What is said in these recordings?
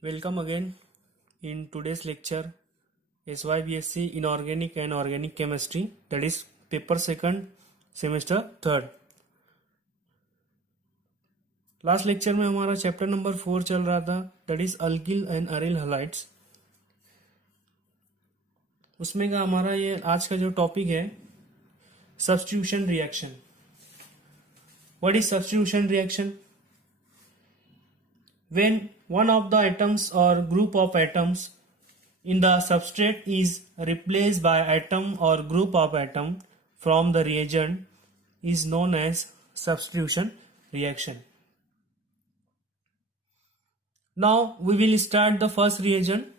Welcome again in today's lecture SYBSc Inorganic and Organic Chemistry, that is paper second semester third. Last lecture में हमारा chapter number 4 चल रहा था, that is alkyl and aryl halides. उसमें का हमारा ये आज का जो टॉपिक है substitution reaction. What is substitution reaction? When one of the atoms or group of atoms in the substrate is replaced by atom or group of atom from the reagent is known as substitution reaction. Now we will start the first reagent.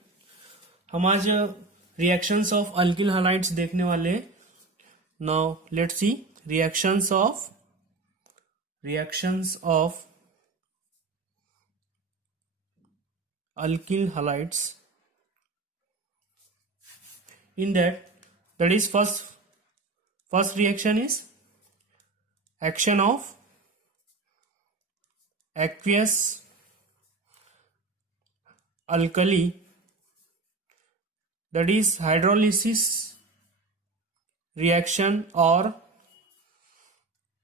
हम आज reactions of alkyl halides देखने वाले हैं. Now let's see reactions of alkyl halides. In that is first reaction is action of aqueous alkali, that is hydrolysis reaction, or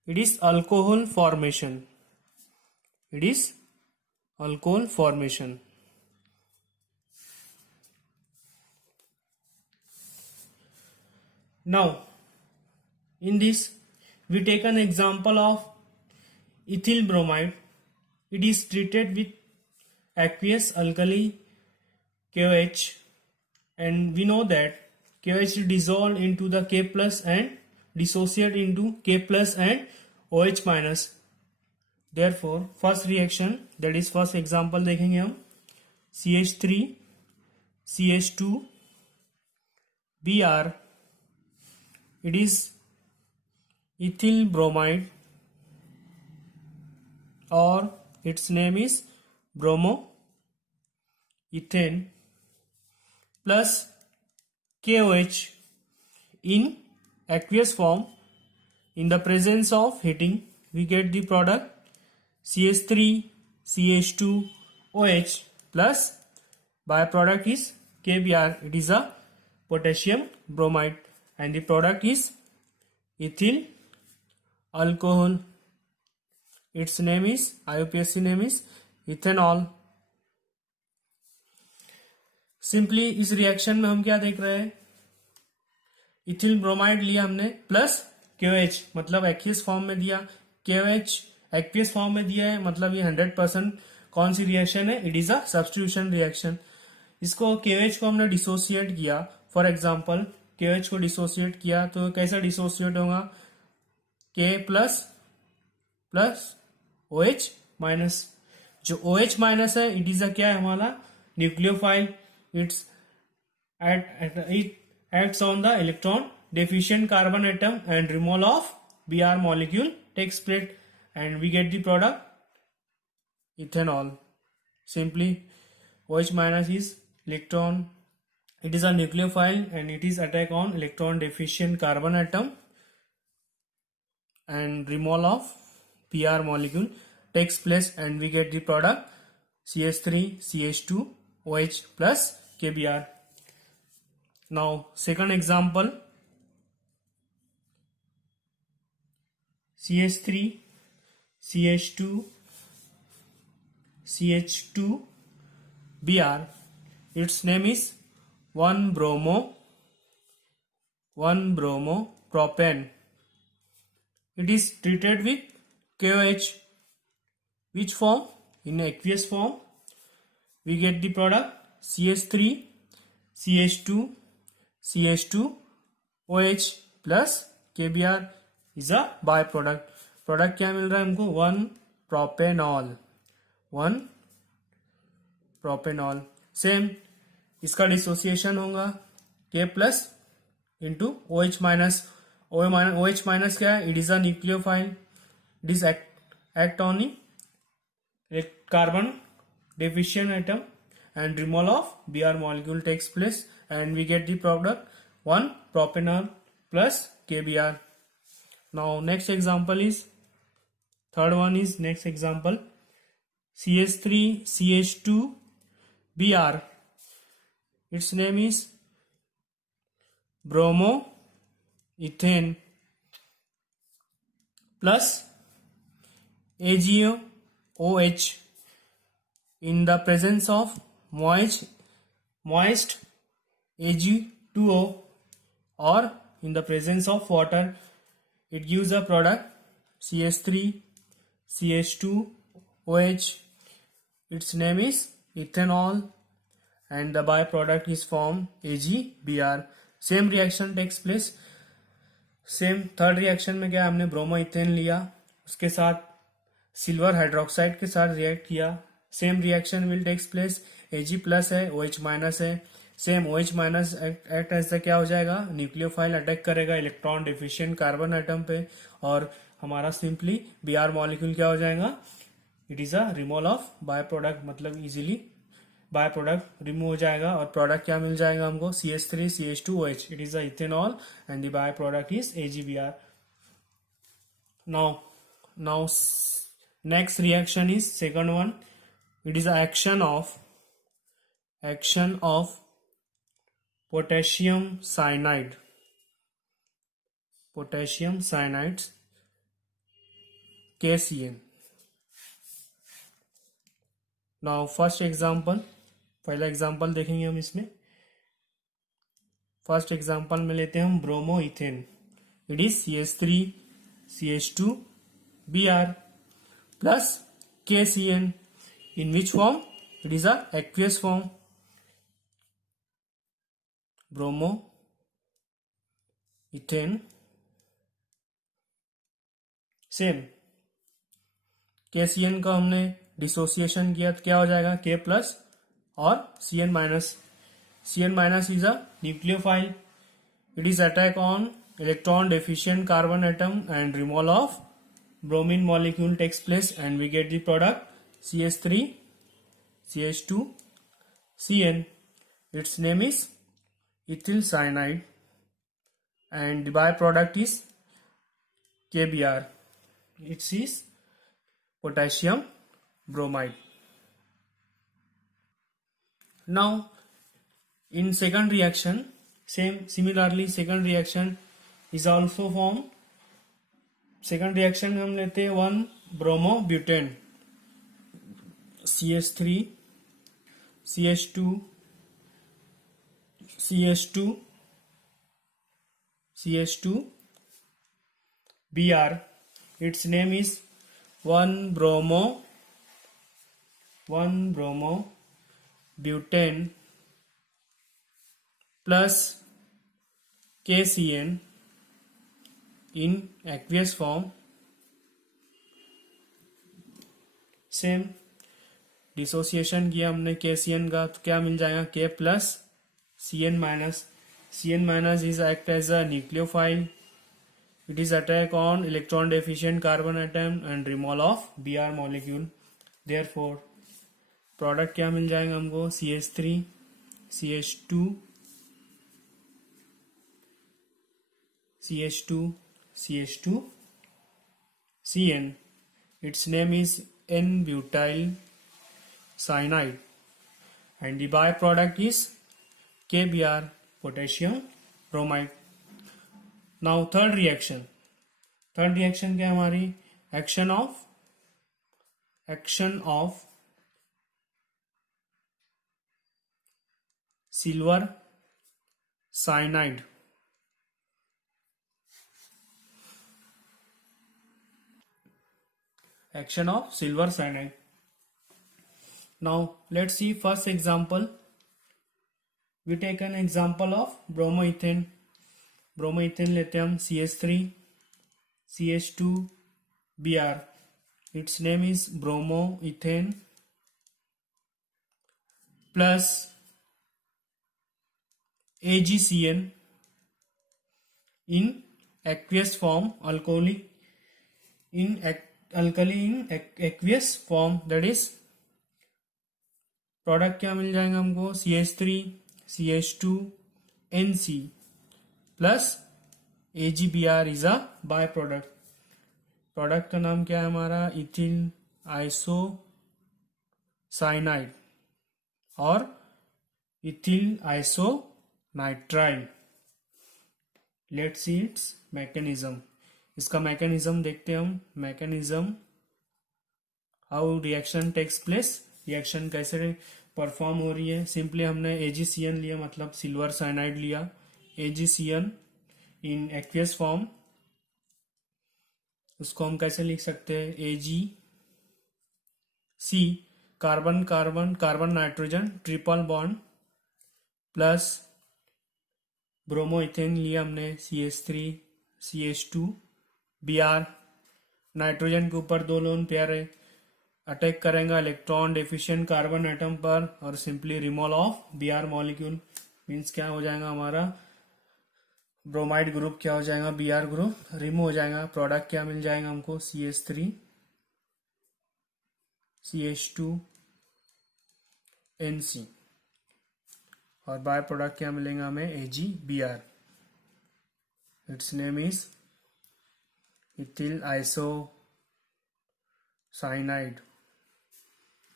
it is alcohol formation. Now, in this, we take an example of ethyl bromide. It is treated with aqueous alkali KOH, and we know that KOH is dissolved into the K plus and dissociate into K plus and OH minus. Therefore, first reaction, that is first example देखेंगे हम CH3 CH2 Br. It is ethyl bromide, or its name is bromoethane, plus KOH in aqueous form. In the presence of heating, we get the product CH3 CH2 OH, plus byproduct is KBr. It is a potassium bromide, and the product is ethyl alcohol. Its name is IUPAC name is ethanol. Simply इस reaction में हम क्या देख रहे हैं, ethyl bromide लिया हमने plus KOH, मतलब एक्वियस फॉर्म में दिया. KOH एक्वियस फॉर्म में दिया है, मतलब ये 100% कौन सी रिएक्शन है? It is a substitution reaction. इसको KOH को हमने डिसोसिएट किया. फॉर एग्जांपल KOH को डिसोसिएट किया तो कैसा डिसोसिएट होगा? K plus OH minus. जो OH माइनस है, इट इज अ क्या है हमारा? Nucleophile. It acts on the electron deficient carbon atom, and removal of Br molecule takes place, and we get the product ethanol. Simply OH minus is electron, it is a nucleophile, and it is attack on electron deficient carbon atom, and removal of Br molecule takes place, and we get the product CH3 CH2 OH plus KBr. Now second example, CH3 CH2 CH2 Br. Its name is 1-bromo-propane. It is treated with KOH. Which form? In aqueous form. We get the product CH3 CH2 CH2 OH plus KBr is a byproduct. Product क्या मिल रहा है हमको? 1-propanol. Same इसका dissociation होगा K plus into OH minus. OH minus क्या है? It is a nucleophile. It is act on carbon deficient atom, and removal of Br molecule takes place, and we get the product 1-propanol plus KBr. Now next example is, third one is next example, CH3 CH2 Br. Its name is bromoethane plus AgOH in the presence of moist Ag2O or in the presence of water, it gives a product CH3 CH2OH. Its name is ethanol and the byproduct is formed AgBr. Same reaction takes place. Same third reaction में क्या हमने bromoethane लिया, उसके साथ silver hydroxide के साथ react किया. Same reaction will takes place. Ag plus है, OH माइनस है. सेम OH माइनस एक्ट ऐसा क्या हो जाएगा, न्यूक्लियोफाइल अटैक करेगा इलेक्ट्रॉन डिफिशिएंट कार्बन एटम पे और हमारा सिंपली Br मॉलिक्यूल क्या हो जाएगा, it is a removal of by product, मतलब इजीली बाय प्रोडक्ट रिमूव हो जाएगा और प्रोडक्ट क्या मिल जाएगा हमको, CH3 CH2OH. It is a ethanol and the by product is AgBr. now next reaction is second one. It is action of potassium cyanide KCN. now first example, पहला example देखेंगे हम इसमें. फर्स्ट एग्जाम्पल में लेते हैं हम bromoethane. It is CH3 CH2Br plus KCN. in which form, it is a aqueous form. Bromoethane same KCN का हमने डिसोसिएशन किया तो क्या हो जाएगा, K प्लस और CN minus. CN minus is a nucleophile. It is attack on electron deficient carbon atom and removal of bromine molecule takes place and we get the product CH3 CH2 CN. Its name is ethyl cyanide and the byproduct is KBr. It is potassium bromide. Now in second reaction, similarly second reaction is also formed. second reaction में हम लेते हैं 1 bromobutane CH3 CH2 Br. its name is 1 bromobutane plus KCN in aqueous form. Same dissociation किया हमने KCN का तो क्या मिल जाएगा, K plus CN minus. CN minus is act as a nucleophile. It is attack on electron deficient carbon atom and removal of Br molecule. Therefore product क्या मिल जाएगा हमको, CH3 CH2 CN. its name is N-butyl cyanide and the byproduct is KBr, potassium bromide. now third reaction क्या है हमारी, action of silver cyanide. action of silver cyanide. now let's see first example. we take an example of bromoethane लेते हैं हम CH3 CH2Br. its name is bromoethane plus AgCN in aqueous form, alkali in aqueous form. that is product क्या मिल जाएगा हमको, CH3 CH2NC plus AgBr is a by product. Product का नाम क्या है हमारा, इथिल आइसोसाइनाइड. और ethyl isonitrile. Let's see its mechanism. इसका मैकेनिज्म देखते हैं हम। Mechanism, how reaction takes place, reaction कैसे परफॉर्म हो रही है। सिंपली हमने AgCN लिया, मतलब सिल्वर साइनाइड लिया, AgCN इन एक्वियस फॉर्म। उसको हम कैसे लिख सकते हैं, AgC, carbon carbon carbon nitrogen triple bond plus bromo ethane लिया हमने, CH3 CH2 Br, नाइट्रोजन के ऊपर दो लोन पेयर है, अटैक करेंगे इलेक्ट्रॉन डेफिशिएंट कार्बन एटम पर और simply removal of Br molecule. Means क्या हो जाएगा, हमारा ब्रोमाइड ग्रुप क्या हो जाएगा, Br ग्रुप रिमूव हो जाएगा। प्रोडक्ट क्या मिल जाएगा हमको, CH3 CH2 NC, और बाय प्रोडक्ट क्या मिलेगा हमें, AgBr। It's name is ethyl isocyanide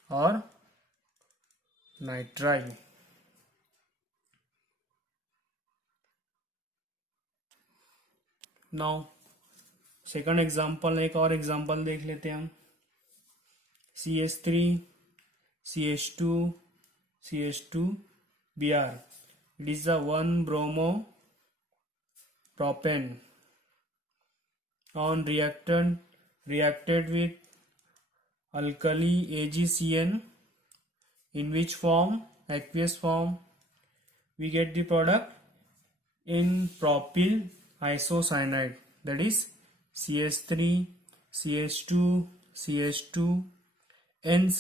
और नाइट्राइल। नाउ सेकंड एग्जांपल, एक और एग्जांपल देख लेते हैं हम। CH3 CH2 CH2 Br, it is the 1 bromo propane on reacted with alkali AgCN, in which form, aqueous form, we get the product in propyl isocyanide, that is CH3 CH2 CH2 NC.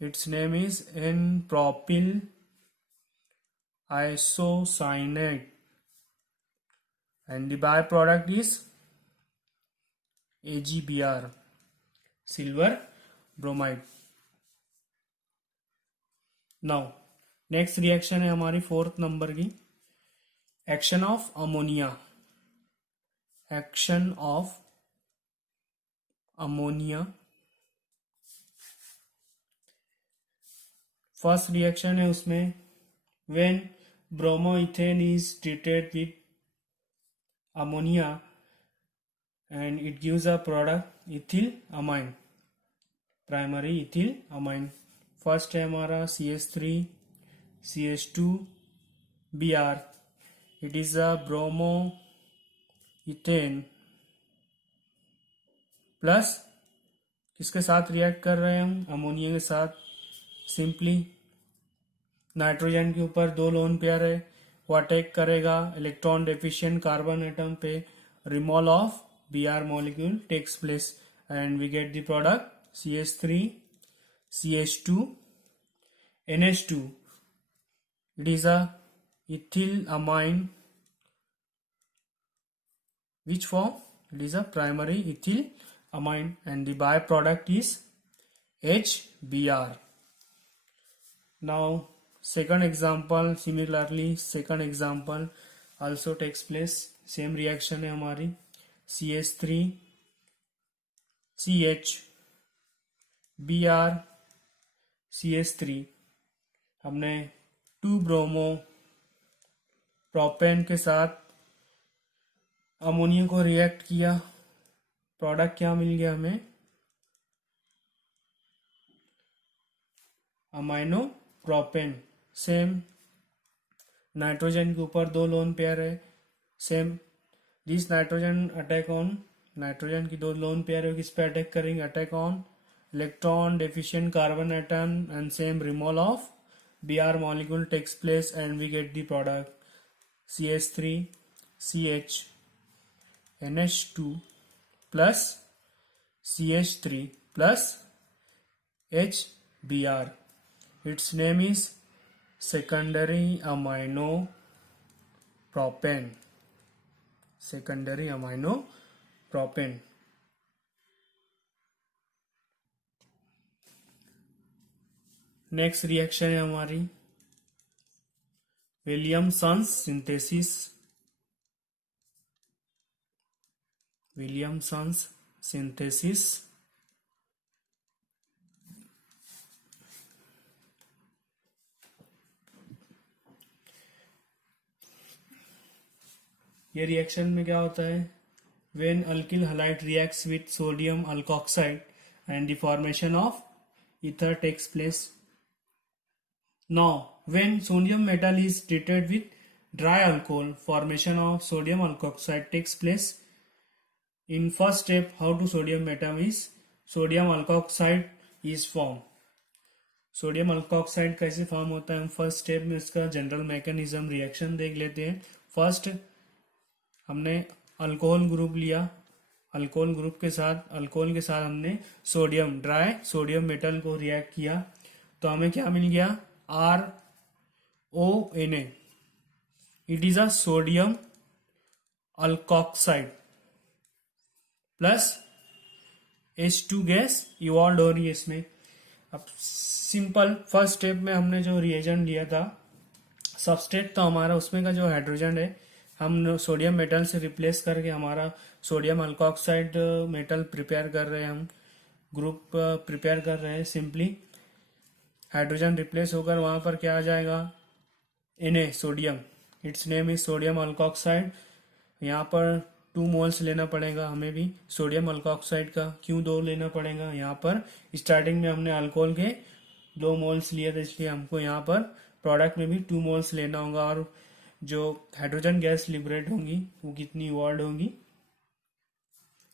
Its name is N-propyl isocyanate, and the byproduct is AgBr, silver bromide. Now next reaction है हमारी 4th number की, action of ammonia. Action of ammonia, first reaction है उसमें, when bromoethane is treated with ammonia and it gives a product ethyl amine, primary ethyl amine. First है हमारा CH3 CH2 Br, it is a bromoethane plus किसके साथ react कर रहे हैं हम, अमोनिया के साथ। सिंपली नाइट्रोजन के ऊपर दो लोन पेयर है, वो अटैक करेगा इलेक्ट्रॉन डेफिशिएंट कार्बन एटम पे, removal of Br molecule takes place and we get the product CH3 CH2 NH2. It is a ethyl amine. Which form? It is a primary ethyl amine and the byproduct is HBr. Now second example, similarly second example also takes place, same reaction है हमारी, CH3 CH Br CH3, हमने 2 bromo propane के साथ ammonia को react किया, product क्या मिल गया हमें, अमाइनो प्रोपेन। सेम नाइट्रोजन के ऊपर दो लोन पेयर है, same this nitrogen attack on, nitrogen की दो लोन पेयर है, किस पे अटैक करेंगे, attack on electron deficient carbon atom and same removal of Br molecule takes place and we get the product CH3 CH NH2 plus CH3 plus HBr. Its name is secondary amino propane, secondary amino propane. Next reaction है हमारी Williamson's synthesis, Williamson's synthesis. ये reaction में क्या होता है, when alkyl halide reacts with sodium alkoxide and the formation of ether takes place. Now when sodium metal is treated with dry alcohol, formation of sodium alkoxide takes place. In first step, how to sodium metal is sodium alkoxide is formed. Sodium alkoxide कैसे form होता है, हम first step में इसका general mechanism reaction देख लेते हैं. First हमने अल्कोहल ग्रुप लिया, अल्कोहल के साथ हमने सोडियम, ड्राई सोडियम मेटल को रिएक्ट किया, तो हमें क्या मिल गया, RONA. It is a sodium alkoxide plus H2 gas evolve हो रही है इसमें. अब सिंपल फर्स्ट स्टेप में हमने जो रिएजेंट लिया था, सबस्ट्रेट तो हमारा उसमें का जो हाइड्रोजन है हम सोडियम मेटल से रिप्लेस करके हमारा सोडियम अल्कोक्साइड मेटल प्रिपेयर कर रहे हैं, हम ग्रुप प्रिपेयर कर रहे हैं. सिंपली हाइड्रोजन रिप्लेस होकर वहां पर क्या आ जाएगा, Na sodium, it's name is sodium alkoxide. यहाँ पर 2 मोल्स लेना पड़ेगा हमें भी सोडियम अल्कोक्साइड का. क्यों 2 लेना पड़ेगा, यहाँ पर स्टार्टिंग में हमने अल्कोहल के 2 मोल्स लिए थे, इसलिए हमको यहाँ पर प्रोडक्ट में भी 2 मोल्स लेना होगा. और जो हाइड्रोजन गैस लिबरेट होंगी वो कितनी इवॉल्व होंगी,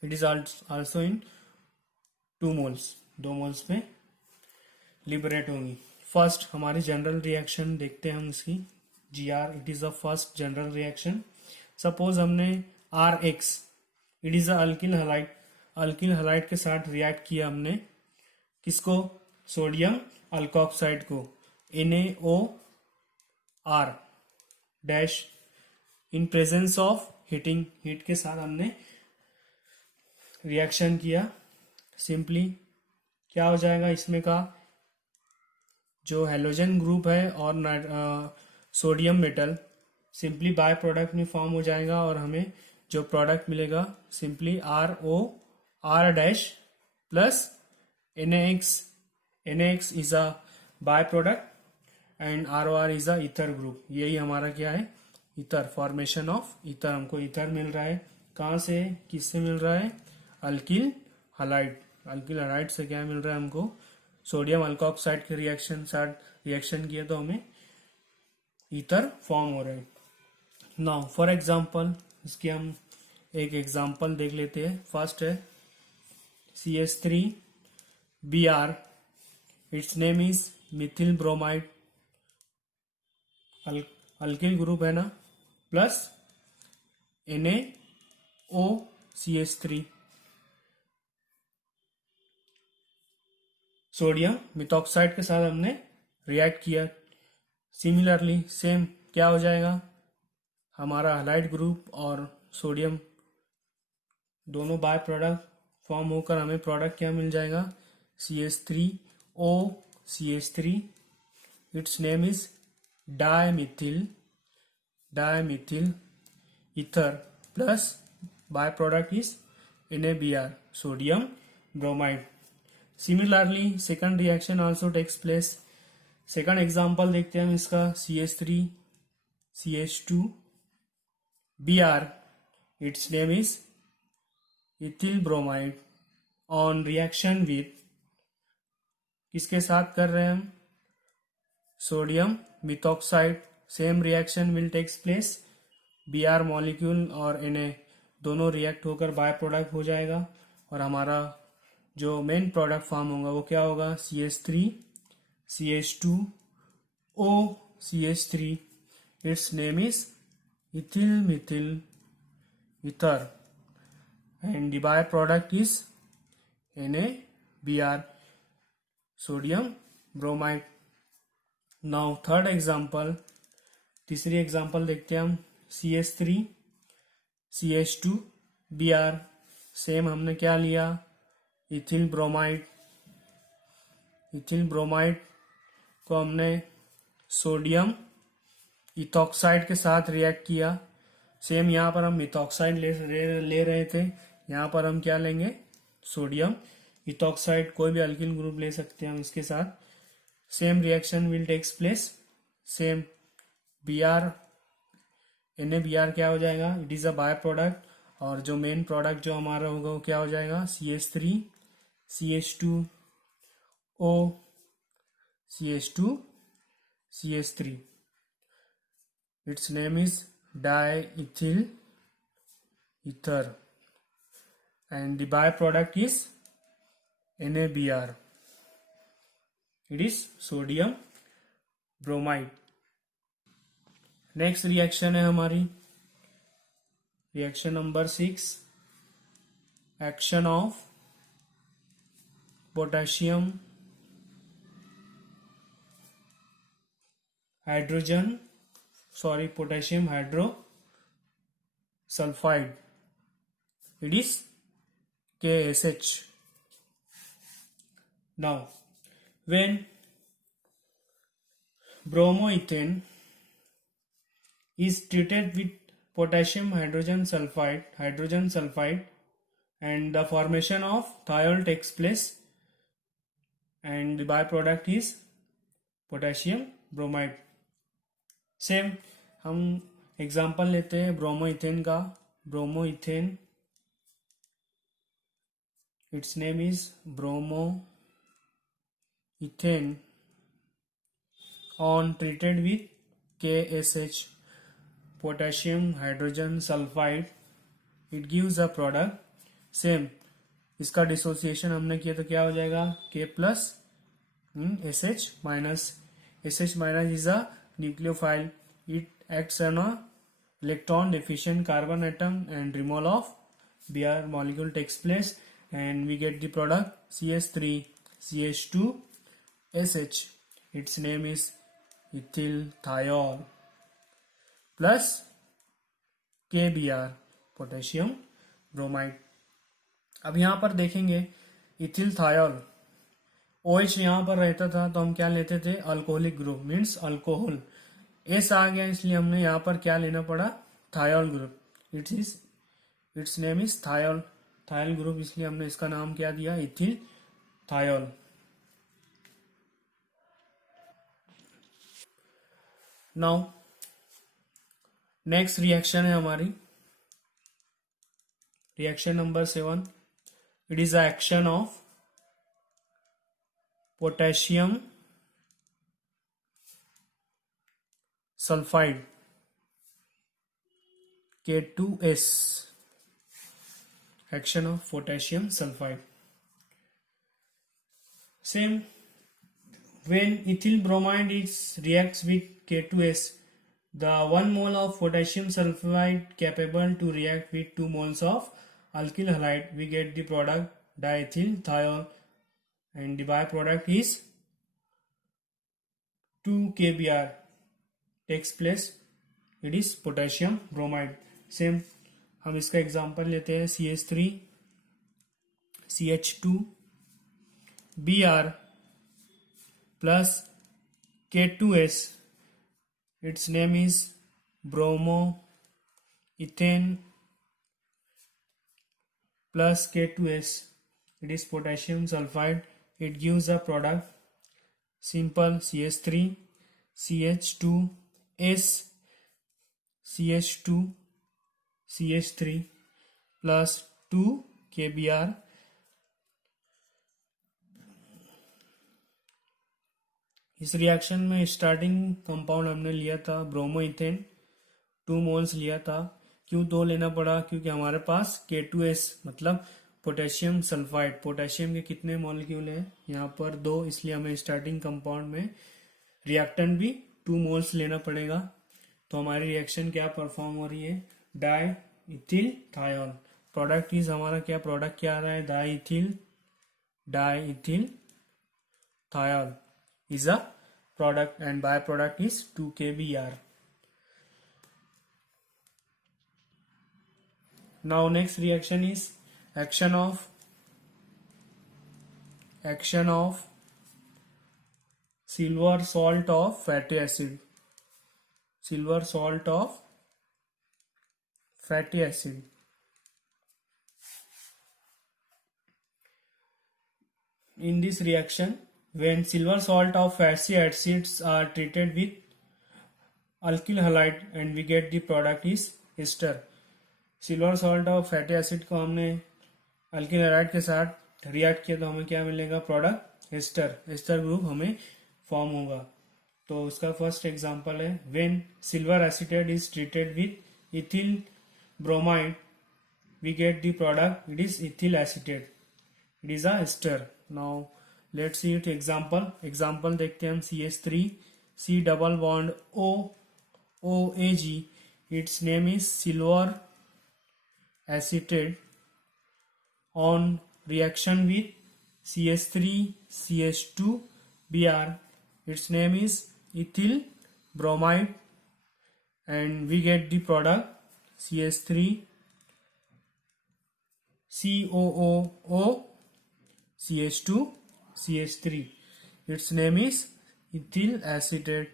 it is also in 2 moles, 2 moles पे लिबरेट होंगी. फर्स्ट हमारी जनरल रिएक्शन देखते हैं हम इसकी. GR, it is the first general reaction. Suppose हमने RX, it is alkyl halide, alkyl halide के साथ रिएक्ट किया हमने, किसको, सोडियम अल्कोक्साइड को, NaOR dash, in presence of heating, heat के साथ हमने रिएक्शन किया. सिंपली क्या हो जाएगा इसमें का, जो हेलोजन ग्रुप है और sodium metal simply by product में फॉर्म हो जाएगा, और हमें जो प्रोडक्ट मिलेगा simply ROR dash plus NaX. NaX is a by product and ROR is a ether group. यही हमारा क्या है, ईथर, फॉर्मेशन ऑफ ईथर. हमको ईथर मिल रहा है, कहाँ से, किससे मिल रहा है, अल्किल हलाइड. अल्किल हलाइड से क्या मिल रहा है हमको, सोडियम अल्कोक्साइड के रिएक्शन साथ रिएक्शन किया तो हमें ईथर फॉर्म हो रहे हैं. नाउ फॉर एग्जांपल, इसकी हम एक एग्जांपल देख लेते हैं. फर्स्ट है CH3Br, it's name is Mithil bromide, alkyl group है ना, प्लस NaOCH3, सोडियम मिथॉक्साइड के साथ हमने रिएक्ट किया. सिमिलरली सेम क्या हो जाएगा, हमारा हलाइड ग्रुप और सोडियम दोनों बाय प्रोडक्ट फॉर्म होकर हमें प्रोडक्ट क्या मिल जाएगा, CH3OCH3, its name is dimethyl ether plus by product is NaBr, sodium bromide. Similarly second reaction also takes place. Second example देखते हैं हम इसका, CH3CH2Br, its name is ethyl bromide. On reaction with, किसके साथ कर रहे हैं हम, sodium methoxide. Same reaction will takes place, Br molecule और Na दोनों रिएक्ट होकर बाय प्रोडक्ट हो जाएगा, और हमारा जो मेन प्रोडक्ट फॉर्म होगा वो क्या होगा, CH3CH2OCH3, it's name is ethyl Mithil ether and the by product is NaBr, sodium bromide. Now third example, तीसरी एग्जांपल देखते हैं हम, CH3CH2Br, सेम हमने क्या लिया, इथिल ब्रोमाइड. इथिल ब्रोमाइड को हमने सोडियम इथॉक्साइड के साथ रिएक्ट किया. सेम यहाँ पर हम मिथॉक्साइड ले रहे थे, यहाँ पर हम क्या लेंगे, सोडियम इथॉक्साइड. कोई भी अल्किल ग्रुप ले सकते हैं हम इसके साथ. Same reaction will takes place, same Br NaBr क्या हो जाएगा, it is a bye product, और जो मेन प्रोडक्ट जो हमारा होगा वो क्या हो जाएगा, CH3 CH2O CH2 CH3. Its name is diethyl ether, and the byproduct is NaBr. It is sodium bromide. Next reaction है हमारी reaction number 6, action of potassium potassium hydro sulphide, it is KSH. Now when bromoethane is treated with potassium hydrogen sulfide, and the formation of thiol takes place, and the byproduct is potassium bromide. Same हम example लेते हैं bromoethane का. Bromoethane, its name is bromoethane on treated with KSH, potassium hydrogen sulfide, it gives a product. Same इसका dissociation हमने किया तो क्या हो जाएगा, K plus SH minus. SH minus is a nucleophile, it acts on a electron deficient carbon atom, and removal of Br molecule takes place, and we get the product CH3 CH2 SH. its name is ethyl thiol plus KBr potassium bromide. अब यहाँ पर देखेंगे ethyl thiol, OH यहाँ पर रहता था तो हम क्या लेते थे, alcoholic group, means alcohol. S आ गया इसलिए हमने यहाँ पर क्या लेना पड़ा, thiol group. It's name is thiol group, इसलिए हमने इसका नाम क्या दिया, ethyl thiol. Now next reaction है हमारी reaction number 7. It is the action of potassium sulphide K2S, action of potassium sulfide. Same, when ethyl bromide reacts with K2S, the 1 mole of potassium sulfide capable to react with 2 moles of alkyl halide, we get the product diethyl thiol, and the byproduct is 2 KBr takes place, it is potassium bromide. Same हम इसका example लेते हैं CH3 CH2 Br plus K2S, its name is bromoethane plus K2S, it is potassium sulfide, it gives a product simple CH3 CH2S CH2 CH3 plus 2 KBr. इस reaction में starting compound हमने लिया था bromoethane, 2 moles लिया था. क्यों 2 लेना पड़ा, क्योंकि हमारे पास K2S मतलब पोटेशियम सल्फाइड, पोटेशियम के कितने मॉलिक्यूल हैं यहाँ पर 2, इसलिए हमें स्टार्टिंग कंपाउंड में रिएक्टेंट भी 2 मोल्स लेना पड़ेगा. तो हमारी रिएक्शन क्या परफॉर्म हो रही है, डाइइथिल थायोल. प्रोडक्ट इज हमारा क्या, प्रोडक्ट क्या आ रहा है, डाइइथिल thiol is a product, and byproduct is 2 KBr. Now next reaction is action of silver salt of fatty acid. Silver salt of fatty acid. In this reaction, when silver salt of fatty acids are treated with alkyl halide and we get the product is ester. Silver salt और fatty acid को हमने alkyl halide के साथ react किया तो हमें क्या मिलेगा, प्रोडक्ट एस्टर. एस्टर ग्रुप हमें फॉर्म होगा. तो उसका फर्स्ट एग्जांपल है when silver acetate is treated with ethyl bromide we get the product, it is ethyl acetate, it is a ester. Now let's see it example देखते हैं हम. CH3 C double bond O OAG, its name is silver acetate. On reaction with CH3 CH2 Br, its name is ethyl bromide and we get the product CH3 COOO CH2 CH3, its name is ethyl acetate.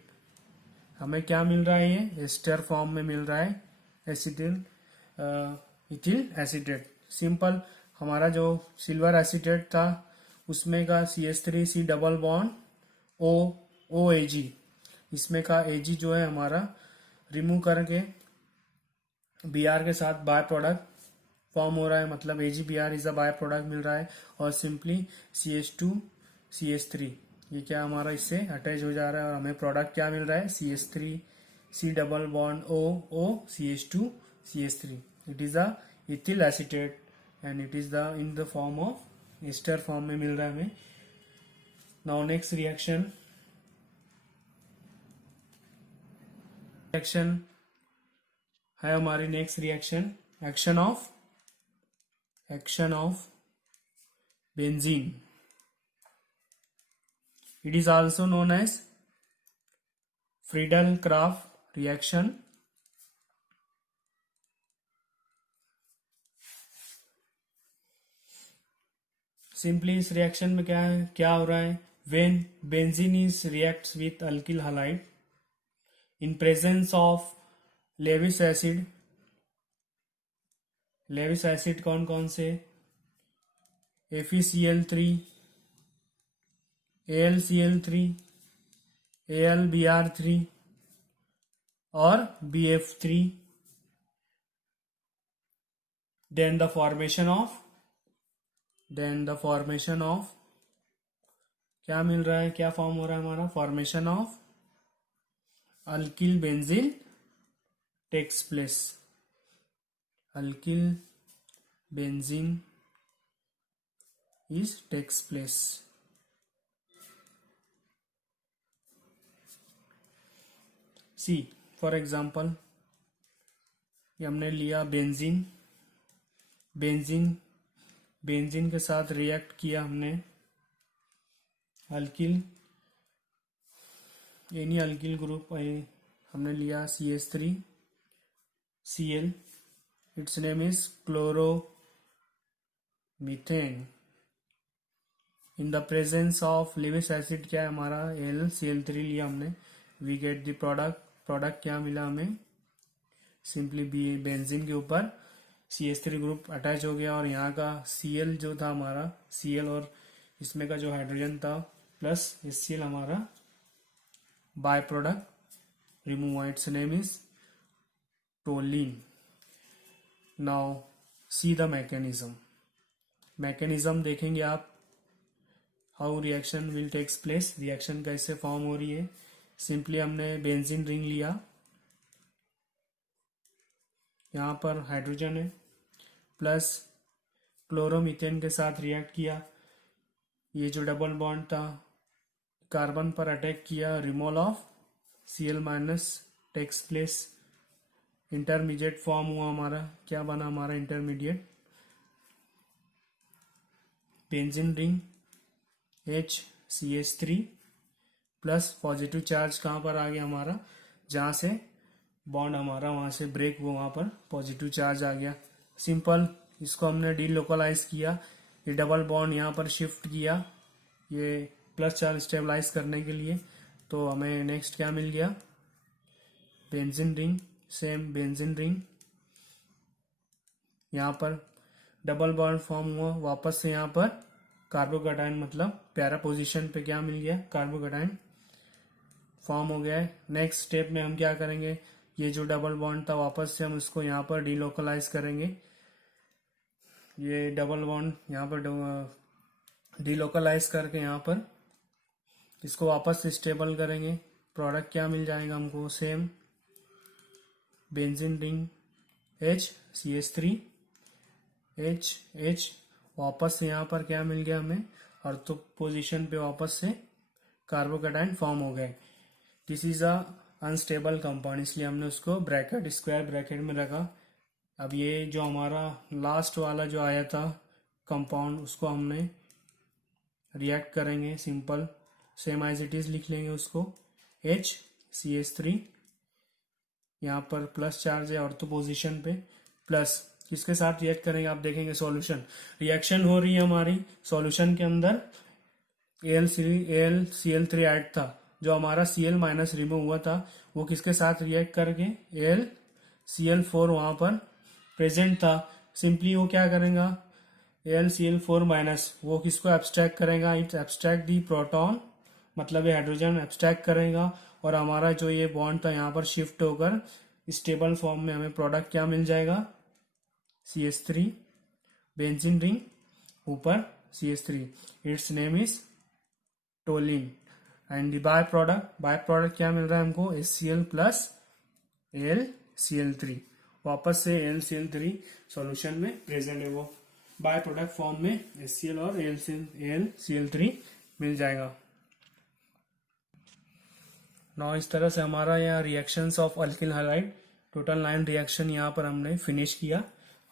हमें क्या मिल रहा है, ये ester form में मिल रहा है acetyl ethyl acetate. Simple हमारा जो सिल्वर एसिटेट था उसमें का CH3 C double bond OAG, इसमें का AG जो है हमारा रिमूव करके Br के साथ बाय प्रोडक्ट फॉर्म हो रहा है, मतलब AgBr is a by product मिल रहा है. और सिंपली CH2 CH3 ये क्या हमारा इससे अटैच हो जा रहा है और हमें प्रोडक्ट क्या मिल रहा है, CH3 C double bond O CH2 CH3. It is a ethyl acetate and it is the in the form of ester form में मिल रहा है हमें. नाउ नेक्स्ट रिएक्शन है हमारी next reaction action of benzene. It is also known as Friedel-Crafts reaction. Simply इस reaction में क्या हो रहा है, when benzene is reacts with alkyl halide in presence of Lewis acid. Lewis acid कौन कौन से, FeCl3 AlCl3 AlBr3 और BF3. then the formation of क्या मिल रहा है, क्या फॉर्म हो रहा है हमारा, formation of alkyl benzene takes place. alkyl benzene takes place. See for example ये हमने लिया बेंजीन के साथ रिएक्ट किया हमने एनी अल्किल ग्रुप हमने लिया CH3 Cl, its name is chloromethane. in the presence of Lewis acid क्या है हमारा, AlCl3 लिया हमने, we get the product क्या मिला हमें, सिंपली बेंजीन के ऊपर CH3 ग्रुप अटैच हो गया और यहाँ का Cl जो था हमारा Cl और इसमें का जो हाइड्रोजन था प्लस HCl हमारा by product remove, its name is toluene. Now see the mechanism देखेंगे आप, how reaction will takes place, reaction कैसे फॉर्म हो रही है. सिंपली हमने बेंजीन रिंग लिया, यहाँ पर हाइड्रोजन है प्लस क्लोरोमीथेन के साथ रिएक्ट किया, ये जो डबल बॉन्ड था कार्बन पर अटैक किया, removal of Cl- takes place, intermediate form हुआ हमारा, क्या बना हमारा intermediate, benzene ring HCH3 plus positive charge कहाँ पर आ गया हमारा, जहाँ से बॉन्ड हमारा वहां से ब्रेक हुआ वहां पर पॉजिटिव चार्ज आ गया. सिंपल इसको हमने डीलोकलाइज किया, ये डबल बॉन्ड यहाँ पर शिफ्ट किया ये प्लस चार्ज स्टेबलाइज करने के लिए, तो हमें नेक्स्ट क्या मिल गया, benzene ring, same benzene ring, यहाँ पर डबल बॉन्ड फॉर्म हुआ, वापस से यहाँ पर कार्बोकैटायन मतलब पैरा पोजीशन पे क्या मिल गया, कार्बोकैटायन फॉर्म हो गया है। नेक्स्ट स्टेप में हम क्या करेंगे, ये जो डबल बॉन्ड था वापस से हम इसको यहाँ पर डीलोकलाइज करेंगे। ये डबल बॉन्ड यहाँ पर डीलोकलाइज करके यहाँ पर इसको वापस से स्टेबल करेंगे। प्रोडक्ट क्या मिल जाएगा हमको, same benzene ring HCH3 H वापस से यहाँ पर क्या मिल गया हमें, ऑर्थो पोजीशन पे वापस से कार्बोकेटाइन फॉर्म हो गए। This is a unstable compound, इसलिए हमने उसको ब्रैकेट स्क्वायर ब्रैकेट में रखा। अब ये जो हमारा लास्ट वाला जो आया था कंपाउंड, उसको हमने रिएक्ट करेंगे, simple same as it is लिख लेंगे उसको, HCH3 यहाँ पर प्लस चार्ज है ऑर्थो पोजीशन पे, प्लस किसके साथ रिएक्ट करेंगे आप देखेंगे, सॉल्यूशन रिएक्शन हो रही है हमारी। सॉल्यूशन के अंदर AlCl3 ऐड था, जो हमारा Cl माइनस रिमूव हुआ था वो किसके साथ रिएक्ट करके AlCl4 वहां पर प्रेजेंट था। सिंपली वो क्या करेगा, AlCl4 माइनस वो किसको एब्स्ट्रैक्ट करेगा, इट्स एब्स्ट्रैक्ट दी प्रोटॉन, मतलब ये हाइड्रोजन एब्स्ट्रैक्ट करेगा और हमारा जो ये बॉन्ड था यहाँ पर शिफ्ट होकर स्टेबल फॉर्म में हमें प्रोडक्ट क्या मिल जाएगा, CH3 बेंजीन रिंग ऊपर CH3, it's name is toluene. And by product क्या मिल रहा है हमको, HCl प्लस AlCl3, वापस से AlCl3 सॉल्यूशन में प्रेजेंट है, वो बाय प्रोडक्ट फॉर्म में HCl और AlCl3 मिल जाएगा। नाउ इस तरह से हमारा यहाँ reactions of alkyl halide total 9 reaction यहाँ पर हमने फिनिश किया।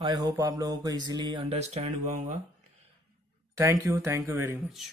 आई होप आप लोगों को इजीली अंडरस्टैंड हुआ होगा। Thank you very much.